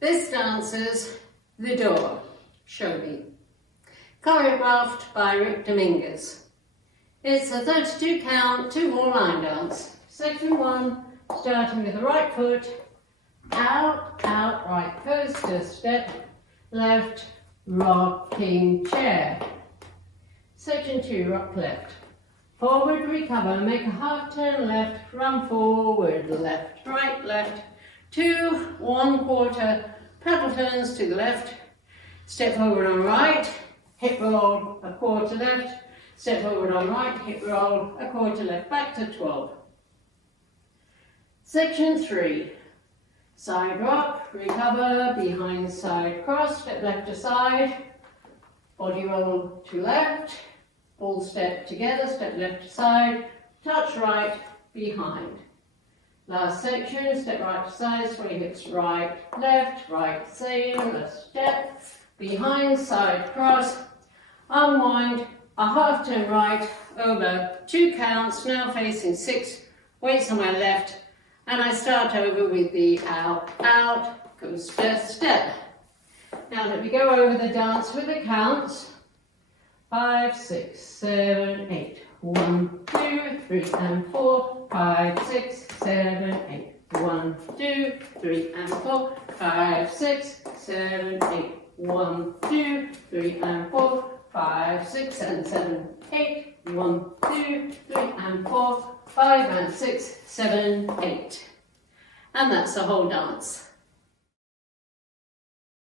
This dances The Door, Show Me, choreographed by Rick Dominguez. It's a 32 count, 2-wall line dance. Section 1, starting with the right foot, out, out, right coaster step, left, rocking chair. Section 2, rock left. Forward, recover, make a half turn left, run forward, left, right, left, 2 1/4 paddle turns to the left, step forward on right, hip roll, a quarter left, step forward on right, hip roll, a quarter left, back to 12. Section 3, side rock, recover, behind side cross, step left to side, body roll to left, full step together, step left to side, touch right, behind. Last section, step right to side, swing hips right, same, a step, behind, side cross, unwind, a half turn right, over, 2 counts, now facing 6, weights on my left, and I start over with the out, out, coaster step. Now let me go over the dance with the counts. 5, 6, 7, 8. 1, 2, 3 and 4, 5, 6, 7, 8. 1, 2, 3 and 4, 5, 6, 7, 8. 1, 2, 3 and 4, 5, 6 and 7, 8. 1, 2, 3 and 4, 5 and 6, 7, 8. And that's the whole dance.